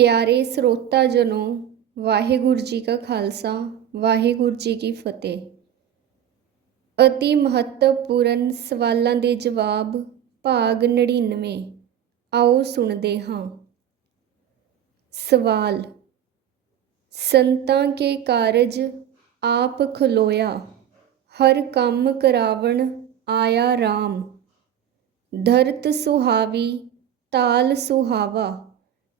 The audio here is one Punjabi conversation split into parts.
ਪਿਆਰੇ ਸਰੋਤਾ ਜਨੋ, ਵਾਹਿਗੁਰੂ ਜੀ ਕਾ ਖਾਲਸਾ, ਵਾਹਿਗੁਰੂ ਜੀ ਕੀ ਫਤਿਹ। ਅਤੀ ਮਹੱਤਵਪੂਰਨ ਸਵਾਲਾਂ ਦੇ ਜਵਾਬ ਭਾਗ 99 ਆਓ ਸੁਣਦੇ ਹਾਂ। ਸਵਾਲ, ਸੰਤਾਂ ਕੇ ਕਾਰਜ ਆਪ ਖਲੋਇਆ, ਹਰ ਕੰਮ ਕਰਾਵਣ ਆਇਆ RAM ਧਰਤ ਸੁਹਾਵੀ, ਤਾਲ ਸੁਹਾਵਾ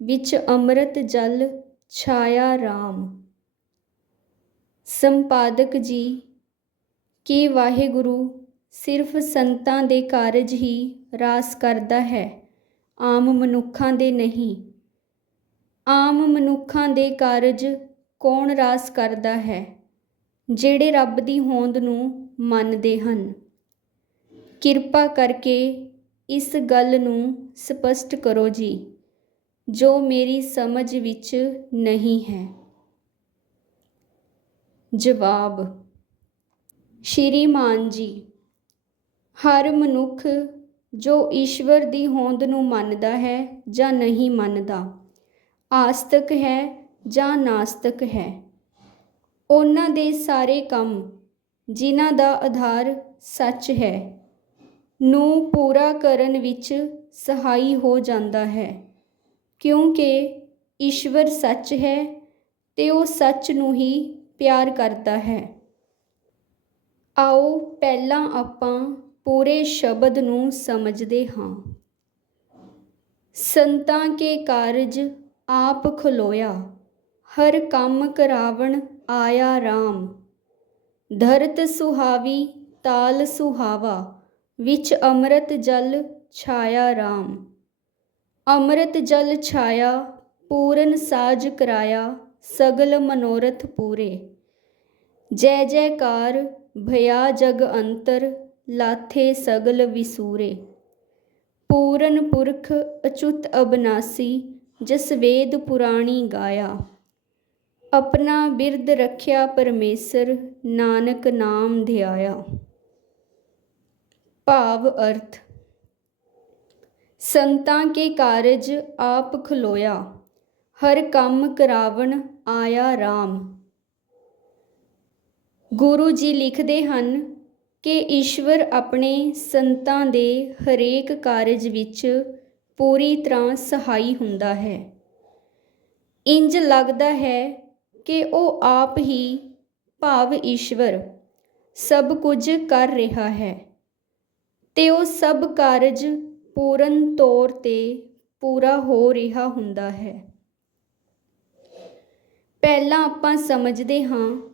ਵਿੱਚ ਅੰਮ੍ਰਿਤ ਜਲ ਛਾਇਆ ਰਾਮ। ਸੰਪਾਦਕ ਜੀ, ਕਿ ਵਾਹਿਗੁਰੂ ਸਿਰਫ ਸੰਤਾਂ ਦੇ ਕਾਰਜ ਹੀ ਰਾਸ ਕਰਦਾ ਹੈ, ਆਮ ਮਨੁੱਖਾਂ ਦੇ ਨਹੀਂ? ਆਮ ਮਨੁੱਖਾਂ ਦੇ ਕਾਰਜ ਕੌਣ ਰਾਸ ਕਰਦਾ ਹੈ, ਜਿਹੜੇ ਰੱਬ ਦੀ ਹੋਂਦ ਨੂੰ ਮੰਨਦੇ ਹਨ? ਕਿਰਪਾ ਕਰਕੇ ਇਸ ਗੱਲ ਨੂੰ ਸਪਸ਼ਟ ਕਰੋ ਜੀ। ਜੋ ਮੇਰੀ ਸਮਝ ਵਿੱਚ ਨਹੀਂ ਹੈ। ਜਵਾਬ, ਸ਼੍ਰੀਮਾਨ ਜੀ, ਹਰ ਮਨੁੱਖ ਜੋ ਈਸ਼ਵਰ ਦੀ ਹੋਂਦ ਨੂੰ ਮੰਨਦਾ ਹੈ ਜਾਂ ਨਹੀਂ ਮੰਨਦਾ, ਆਸਤਕ ਹੈ ਜਾਂ ਨਾਸਤਕ ਹੈ, ਉਹਨਾਂ ਦੇ ਸਾਰੇ ਕੰਮ ਜਿਨ੍ਹਾਂ ਦਾ ਆਧਾਰ ਸੱਚ ਹੈ, ਨੂੰ ਪੂਰਾ ਕਰਨ ਵਿੱਚ ਸਹਾਈ ਹੋ ਜਾਂਦਾ ਹੈ। ਕਿਉਂਕਿ ਈਸ਼ਵਰ ਸੱਚ ਹੈ ਤੇ ਉਹ ਸੱਚ ਨੂੰ ਹੀ ਪਿਆਰ ਕਰਦਾ ਹੈ। ਆਓ ਪਹਿਲਾਂ ਆਪਾਂ ਪੂਰੇ ਸ਼ਬਦ ਨੂੰ ਸਮਝਦੇ ਹਾਂ। ਸੰਤਾਂ ਕੇ ਕਾਰਜ ਆਪ ਖਲੋਇਆ, ਹਰ ਕੰਮ ਕਰਾਵਣ ਆਇਆ RAM ਧਰਤ ਸੁਹਾਵੀ, ਤਾਲ ਸੁਹਾਵਾ, ਵਿੱਚ ਅੰਮ੍ਰਿਤ ਜਲ ਛਾਇਆ RAM ਅੰਮ੍ਰਿਤ ਜਲ ਛਾਇਆ, ਪੂਰਨ ਸਾਜ ਕਰਾਇਆ, ਸਗਲ ਮਨੋਰਥ ਪੂਰੇ। ਜੈ ਜੈਕਾਰ, ਭਇਆ ਜਗ ਅੰਤਰ, ਲਾਥੇ ਸਗਲ ਵਿਸੂਰੇ। ਪੂਰਨ ਪੁਰਖ, ਅਚੁਤ ਅਬਨਾਸੀ, ਜਸ ਵੇਦ ਪੁਰਾਣੀ ਗਾਇਆ। ਆਪਣਾ ਬਿਰਦ ਰੱਖਿਆ ਪਰਮੇਸ਼ਰ, ਨਾਨਕ ਨਾਮ ਧਿਆਇਆ। ਭਾਵ ਅਰਥ ਸੰਤਾਂ ਕੇ ਕਾਰਜ ਆਪ ਖਲੋਇਆ, ਹਰ ਕੰਮ ਕਰਾਵਣ ਆਇਆ RAM ਗੁਰੂ ਜੀ ਲਿਖਦੇ ਹਨ ਕਿ ਈਸ਼ਵਰ ਆਪਣੇ ਸੰਤਾਂ ਦੇ ਹਰੇਕ ਕਾਰਜ ਵਿੱਚ ਪੂਰੀ ਤਰ੍ਹਾਂ ਸਹਾਈ ਹੁੰਦਾ ਹੈ। ਇੰਜ ਲੱਗਦਾ ਹੈ ਕਿ ਉਹ ਆਪ ਹੀ ਭਾਵ ਈਸ਼ਵਰ ਸਭ ਕੁਝ ਕਰ ਰਿਹਾ ਹੈ ਤੇ ਉਹ ਸਭ ਕਾਰਜ ਪੂਰਨ ਤੌਰ ਤੇ ਪੂਰਾ ਹੋ ਰਿਹਾ ਹੁੰਦਾ ਹੈ। ਪਹਿਲਾਂ ਆਪਾਂ ਸਮਝਦੇ ਹਾਂ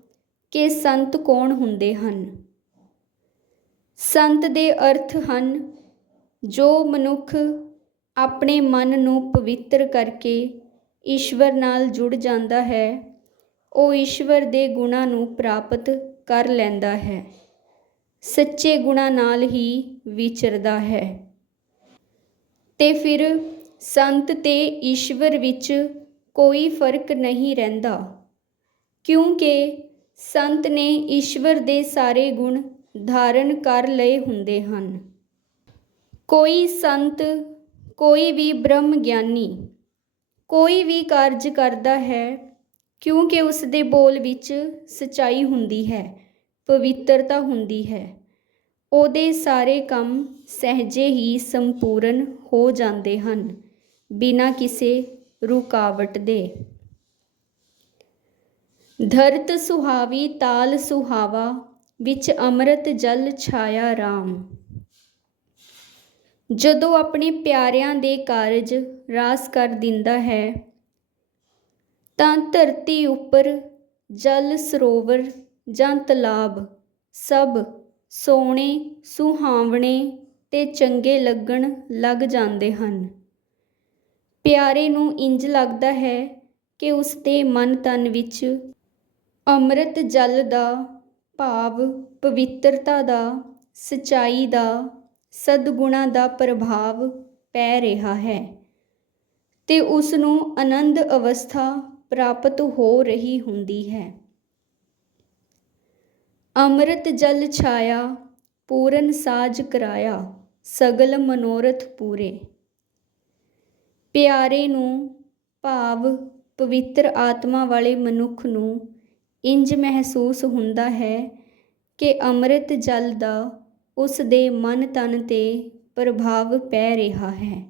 ਕਿ ਸੰਤ ਕੌਣ ਹੁੰਦੇ ਹਨ। ਸੰਤ ਦੇ ਅਰਥ ਹਨ ਜੋ ਮਨੁੱਖ ਆਪਣੇ ਮਨ ਨੂੰ ਪਵਿੱਤਰ ਕਰਕੇ ਈਸ਼ਵਰ ਨਾਲ ਜੁੜ ਜਾਂਦਾ ਹੈ, ਉਹ ਈਸ਼ਵਰ ਦੇ ਗੁਣਾਂ ਨੂੰ ਪ੍ਰਾਪਤ ਕਰ ਲੈਂਦਾ ਹੈ। ਸੱਚੇ ਗੁਣਾਂ ਨਾਲ ਹੀ ਵਿਚਰਦਾ ਹੈ। ਤੇ ਫਿਰ ਸੰਤ ਅਤੇ ਈਸ਼ਵਰ ਵਿੱਚ ਕੋਈ ਫ਼ਰਕ ਨਹੀਂ ਰਹਿੰਦਾ। ਕਿਉਂਕਿ ਸੰਤ ਨੇ ਈਸ਼ਵਰ ਦੇ ਸਾਰੇ ਗੁਣ ਧਾਰਨ ਕਰ ਲਏ ਹੁੰਦੇ ਹਨ। ਕੋਈ ਸੰਤ, ਕੋਈ ਵੀ ਬ੍ਰਹਮ ਗਿਆਨੀ ਕੋਈ ਵੀ ਕਾਰਜ ਕਰਦਾ ਹੈ, ਕਿਉਂਕਿ ਉਸ ਦੇ ਬੋਲ ਵਿੱਚ ਸਚਾਈ ਹੁੰਦੀ ਹੈ, ਪਵਿੱਤਰਤਾ ਹੁੰਦੀ ਹੈ, ਉਹਦੇ ਸਾਰੇ ਕੰਮ ਸਹਿਜੇ ਹੀ ਸੰਪੂਰਨ ਹੋ ਜਾਂਦੇ ਹਨ। ਬਿਨਾਂ ਕਿਸੇ ਰੁਕਾਵਟ ਦੇ। ਧਰਤ ਸੁਹਾਵੀ, ਤਾਲ ਸੁਹਾਵਾ, ਵਿੱਚ ਅੰਮ੍ਰਿਤ ਜਲ ਛਾਇਆ RAM ਜਦੋਂ ਆਪਣੇ ਪਿਆਰਿਆਂ ਦੇ ਕਾਰਜ ਰਾਸ ਕਰ ਦਿੰਦਾ ਹੈ, ਤਾਂ ਧਰਤੀ ਉੱਪਰ ਜਲ ਸਰੋਵਰ ਜਾਂ ਤਲਾਬ ਸਭ ਸੋਹਣੇ, ਸੁਹਾਵਣੇ ਤੇ ਚੰਗੇ ਲੱਗਣ ਲੱਗ ਜਾਂਦੇ ਹਨ। ਪਿਆਰੇ ਨੂੰ ਇੰਜ ਲੱਗਦਾ ਹੈ ਕਿ ਉਸ ਦੇ ਮਨ ਤਨ ਵਿੱਚ ਅੰਮ੍ਰਿਤ ਜਲ ਦਾ ਭਾਵ, ਪਵਿੱਤਰਤਾ ਦਾ, ਸਚਾਈ ਦਾ, ਸਦਗੁਣਾਂ ਦਾ ਪ੍ਰਭਾਵ ਪੈ ਰਿਹਾ ਹੈ ਤੇ ਉਸ ਨੂੰ ਆਨੰਦ ਅਵਸਥਾ ਪ੍ਰਾਪਤ ਹੋ ਰਹੀ ਹੁੰਦੀ ਹੈ। ਅੰਮ੍ਰਿਤ ਜਲ ਛਾਇਆ ਪੂਰਨ ਸਾਜ ਕਰਾਇਆ, ਸਗਲ ਮਨੋਰਥ ਪੂਰੇ। ਪਿਆਰੇ ਨੂੰ ਭਾਵ ਪਵਿੱਤਰ ਆਤਮਾ ਵਾਲੇ ਮਨੁੱਖ ਨੂੰ ਇੰਜ ਮਹਿਸੂਸ ਹੁੰਦਾ ਹੈ ਕਿ ਅੰਮ੍ਰਿਤ ਜਲ ਦਾ ਉਸ ਦੇ ਮਨ ਤਨ ਤੇ ਪ੍ਰਭਾਵ ਪੈ ਰਿਹਾ ਹੈ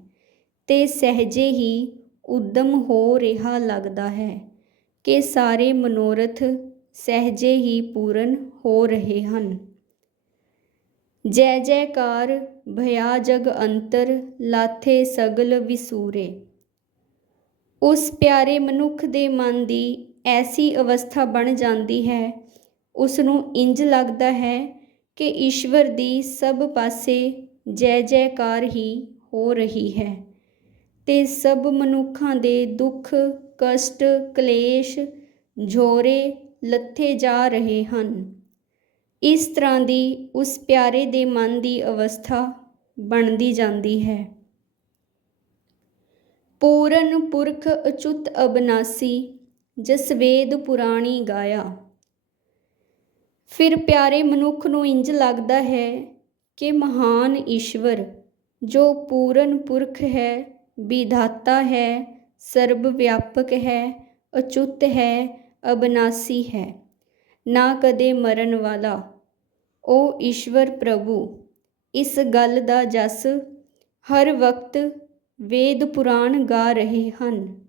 ਤੇ ਸਹਿਜੇ ਹੀ ਉਦਮ ਹੋ ਰਿਹਾ ਲੱਗਦਾ ਹੈ ਕਿ ਸਾਰੇ ਮਨੋਰਥ ਸਹਿਜੇ ਹੀ ਪੂਰਨ ਹੋ ਰਹੇ ਹਨ। ਜੈ ਜੈਕਾਰ ਭਇਆ ਜਗ ਅੰਤਰ ਲਾਥੇ ਸਗਲ ਵਿਸੂਰੇ। ਉਸ ਪਿਆਰੇ ਮਨੁੱਖ ਦੇ ਮਨ ਦੀ ਐਸੀ ਅਵਸਥਾ ਬਣ ਜਾਂਦੀ ਹੈ ਉਸ ਨੂੰ ਇੰਜ ਲੱਗਦਾ ਹੈ ਕਿ ਈਸ਼ਵਰ ਦੀ ਸਭ ਪਾਸੇ ਜੈ ਜੈਕਾਰ ਹੀ ਹੋ ਰਹੀ ਹੈ ਤੇ ਸਭ ਮਨੁੱਖਾਂ ਦੇ ਦੁੱਖ, ਕਸ਼ਟ, ਕਲੇਸ਼ ਝੋਰੇ ਲੱਥੇ ਜਾ ਰਹੇ ਹਨ। ਇਸ ਤਰ੍ਹਾਂ ਦੀ ਉਸ ਪਿਆਰੇ ਦੇ ਮਨ ਦੀ ਅਵਸਥਾ ਬਣਦੀ ਜਾਂਦੀ ਹੈ। ਪੂਰਨ ਪੁਰਖ ਅਚੁੱਤ ਅਬਨਾਸੀ ਜਸਵੇਦ ਪੁਰਾਣੀ ਗਾਇਆ। ਫਿਰ ਪਿਆਰੇ ਮਨੁੱਖ ਨੂੰ ਇੰਜ ਲੱਗਦਾ ਹੈ ਕਿ ਮਹਾਨ ਈਸ਼ਵਰ, ਜੋ ਪੂਰਨ ਪੁਰਖ ਹੈ, ਵਿਧਾਤਾ ਹੈ, ਸਰਬ ਵਿਆਪਕ ਹੈ, ਅਚੁੱਤ ਹੈ, ਅਬਨਾਸੀ ਹੈ। ਨਾ ਕਦੇ ਮਰਨ ਵਾਲਾ। ਉਹ ਈਸ਼ਵਰ ਪ੍ਰਭੂ, ਇਸ ਗੱਲ ਦਾ ਜਸ ਹਰ ਵਕਤ ਵੇਦ ਪੁਰਾਣ ਗਾ ਰਹੇ ਹਨ।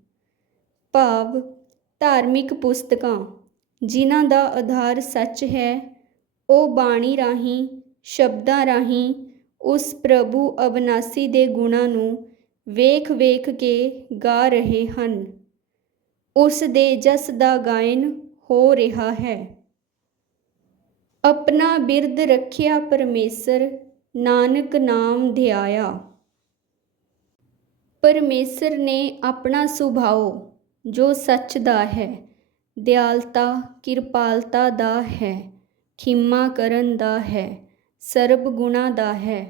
ਭਾਵ ਧਾਰਮਿਕ ਪੁਸਤਕਾਂ, ਜਿਨ੍ਹਾਂ ਦਾ ਆਧਾਰ ਸੱਚ ਹੈ ਉਹ ਬਾਣੀ ਰਾਹੀਂ, ਸ਼ਬਦਾਂ ਰਾਹੀਂ, ਉਸ ਪ੍ਰਭੂ ਅਬਨਾਸੀ ਦੇ ਗੁਣਾਂ ਨੂੰ ਵੇਖ ਵੇਖ ਕੇ ਗਾ ਰਹੇ ਹਨ। ਉਸ ਦੇ ਜਸ ਦਾ ਗਾਇਨ ਹੋ ਰਿਹਾ ਹੈ। ਆਪਣਾ ਬਿਰਦ ਰੱਖਿਆ ਪਰਮੇਸ਼ਰ, ਨਾਨਕ ਨਾਮ ਧਿਆਇਆ। ਪਰਮੇਸ਼ਰ ਨੇ ਆਪਣਾ ਸੁਭਾਅ, ਜੋ ਸੱਚ ਦਾ ਹੈ, ਦਿਆਲਤਾ, ਕਿਰਪਾਲਤਾ ਦਾ ਹੈ, ਖਿਮਾ ਕਰਨ ਦਾ ਹੈ, ਸਰਬ ਗੁਣਾ ਦਾ ਹੈ।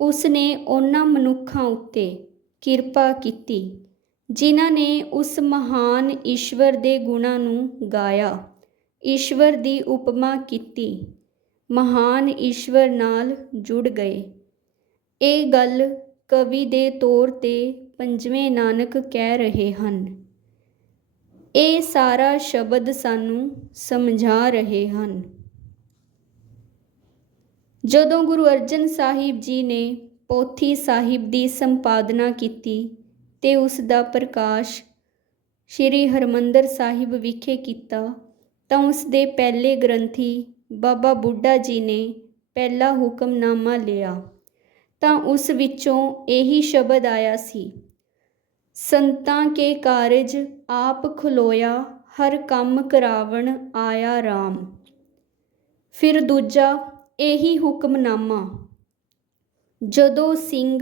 ਉਸ ਨੇ ਉਹਨਾਂ ਮਨੁੱਖਾਂ ਉੱਤੇ ਕਿਰਪਾ ਕੀਤੀ, ਜਿਨ੍ਹਾਂ ਨੇ ਉਸ ਮਹਾਨ ਈਸ਼ਵਰ ਦੇ ਗੁਣਾਂ ਨੂੰ ਗਾਇਆ। ਈਸ਼ਵਰ ਦੀ ਉਪਮਾ ਕੀਤੀ। ਮਹਾਨ ਈਸ਼ਵਰ ਨਾਲ ਜੁੜ ਗਏ। ਇਹ ਗੱਲ ਕਵੀ ਦੇ ਤੌਰ ਤੇ ਪੰਜਵੇਂ ਨਾਨਕ ਕਹਿ ਰਹੇ ਹਨ। ਇਹ ਸਾਰਾ ਸ਼ਬਦ ਸਾਨੂੰ ਸਮਝਾ ਰਹੇ ਹਨ। ਜਦੋਂ ਗੁਰੂ ਅਰਜਨ ਸਾਹਿਬ ਜੀ ਨੇ ਪੋਥੀ ਸਾਹਿਬ ਦੀ ਸੰਪਾਦਨਾ ਕੀਤੀ ਤੇ ਉਸ ਦਾ ਪ੍ਰਕਾਸ਼ ਸ੍ਰੀ ਹਰਮੰਦਰ ਸਾਹਿਬ ਵਿਖੇ ਕੀਤਾ ਤਾਂ ਉਸ ਦੇ ਪਹਿਲੇ ਗ੍ਰੰਥੀ ਬਾਬਾ ਬੁੱਢਾ ਜੀ ਨੇ ਪਹਿਲਾ ਹੁਕਮਨਾਮਾ ਲਿਆ। ਤਾਂ ਉਸ ਵਿੱਚੋਂ ਇਹੀ ਸ਼ਬਦ ਆਇਆ ਸੀ, ਸੰਤਾਂ ਕੇ ਕਾਰਜ ਆਪ ਖਲੋਇਆ, ਹਰ ਕੰਮ ਕਰਾਵਣ ਆਇਆ RAM ਫਿਰ ਦੂਜਾ, ਇਹੀ ਹੁਕਮਨਾਮਾ, ਜਦੋਂ ਸਿੰਘ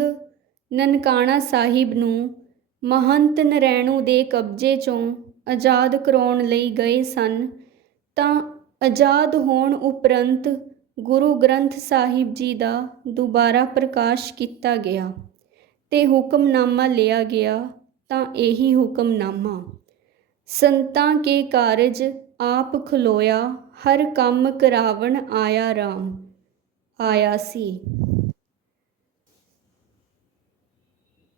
ਨਨਕਾਣਾ ਸਾਹਿਬ ਨੂੰ ਮਹੰਤ ਨਰੈਣੂ ਦੇ ਕਬਜ਼ੇ ਚੋਂ ਆਜ਼ਾਦ ਕਰਾਉਣ ਲਈ ਗਏ ਸਨ ਤਾਂ ਆਜ਼ਾਦ ਹੋਣ ਉਪਰੰਤ ਗੁਰੂ ਗ੍ਰੰਥ ਸਾਹਿਬ ਜੀ ਦਾ ਦੁਬਾਰਾ ਪ੍ਰਕਾਸ਼ ਕੀਤਾ ਗਿਆ ਅਤੇ ਹੁਕਮਨਾਮਾ ਲਿਆ ਗਿਆ ਤਾਂ ਇਹੀ ਹੁਕਮਨਾਮਾ। ਸੰਤਾਂ ਕੇ ਕਾਰਜ ਆਪ ਖਲੋਇਆ, ਹਰ ਕੰਮ ਕਰਾਵਣ ਆਇਆ ਰਾਮ, ਆਇਆ ਸੀ।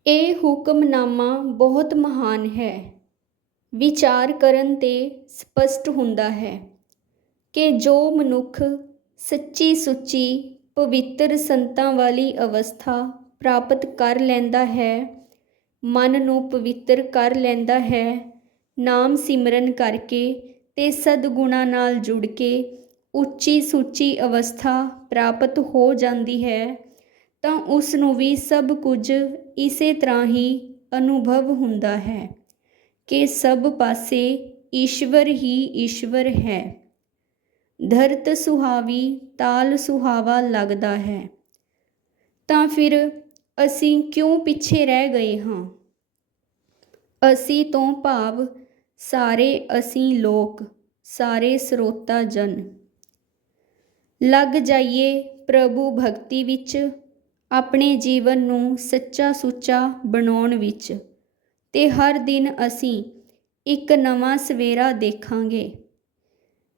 ਇਹ ਹੁਕਮਨਾਮਾ ਬਹੁਤ ਮਹਾਨ ਹੈ। ਵਿਚਾਰ ਕਰਨ ਤੇ ਸਪੱਸ਼ਟ ਹੁੰਦਾ ਹੈ ਕਿ ਜੋ ਮਨੁੱਖ ਸੱਚੀ ਸੁੱਚੀ ਪਵਿੱਤਰ ਸੰਤਾਂ ਵਾਲੀ ਅਵਸਥਾ ਪ੍ਰਾਪਤ ਕਰ ਲੈਂਦਾ ਹੈ, ਮਨ ਨੂੰ ਪਵਿੱਤਰ ਕਰ ਲੈਂਦਾ ਹੈ, ਨਾਮ ਸਿਮਰਨ ਕਰਕੇ ਤੇ ਸਦਗੁਣਾ ਨਾਲ ਜੁੜ ਕੇ ਉੱਚੀ ਸੁੱਚੀ ਅਵਸਥਾ ਪ੍ਰਾਪਤ ਹੋ ਜਾਂਦੀ ਹੈ, ਤਾਂ ਉਸ ਨੂੰ ਵੀ ਸਭ ਕੁਝ ਇਸੇ ਤਰ੍ਹਾਂ ਹੀ ਅਨੁਭਵ ਹੁੰਦਾ ਹੈ। ਕਿ ਸਭ ਪਾਸੇ ਈਸ਼ਵਰ ਹੀ ਈਸ਼ਵਰ ਹੈ। ਧਰਤ ਸੁਹਾਵੀ ਤਾਲ ਸੁਹਾਵਾ ਲੱਗਦਾ ਹੈ। ਤਾਂ ਫਿਰ ਅਸੀਂ ਕਿਉਂ ਪਿੱਛੇ ਰਹਿ ਗਏ ਹਾਂ? ਅਸੀਂ ਤੋਂ ਭਾਵ ਸਾਰੇ ਅਸੀਂ ਲੋਕ, ਸਾਰੇ ਸਰੋਤਾ ਜਨ। ਲੱਗ ਜਾਈਏ ਪ੍ਰਭੂ ਭਗਤੀ ਵਿੱਚ, ਆਪਣੇ ਜੀਵਨ ਨੂੰ ਸੱਚਾ ਸੁੱਚਾ ਬਣਾਉਣ ਵਿੱਚ। ਤੇ ਹਰ ਦਿਨ ਅਸੀਂ ਇੱਕ ਨਵਾਂ ਸਵੇਰਾ ਦੇਖਾਂਗੇ।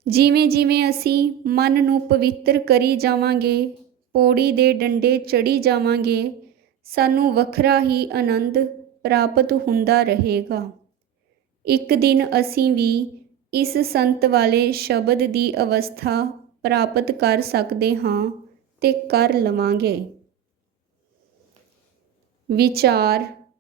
ਜਿਵੇਂ ਜਿਵੇਂ ਅਸੀਂ ਮਨ ਨੂੰ ਪਵਿੱਤਰ ਕਰੀ ਜਾਵਾਂਗੇ, ਪੌੜੀ ਦੇ ਡੰਡੇ ਚੜੀ ਜਾਵਾਂਗੇ, ਸਾਨੂੰ ਵੱਖਰਾ ਹੀ ਆਨੰਦ ਪ੍ਰਾਪਤ ਹੁੰਦਾ ਰਹੇਗਾ। ਇੱਕ ਦਿਨ ਅਸੀਂ ਵੀ ਇਸ ਸੰਤ ਵਾਲੇ ਸ਼ਬਦ ਦੀ ਅਵਸਥਾ ਪ੍ਰਾਪਤ ਕਰ ਸਕਦੇ ਹਾਂ ਤੇ ਕਰ ਲਵਾਂਗੇ। ਵਿਚਾਰ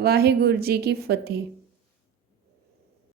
ਵਾਹਿਗੁਰੂ ਜੀ ਕੀ ਫਤਿਹ।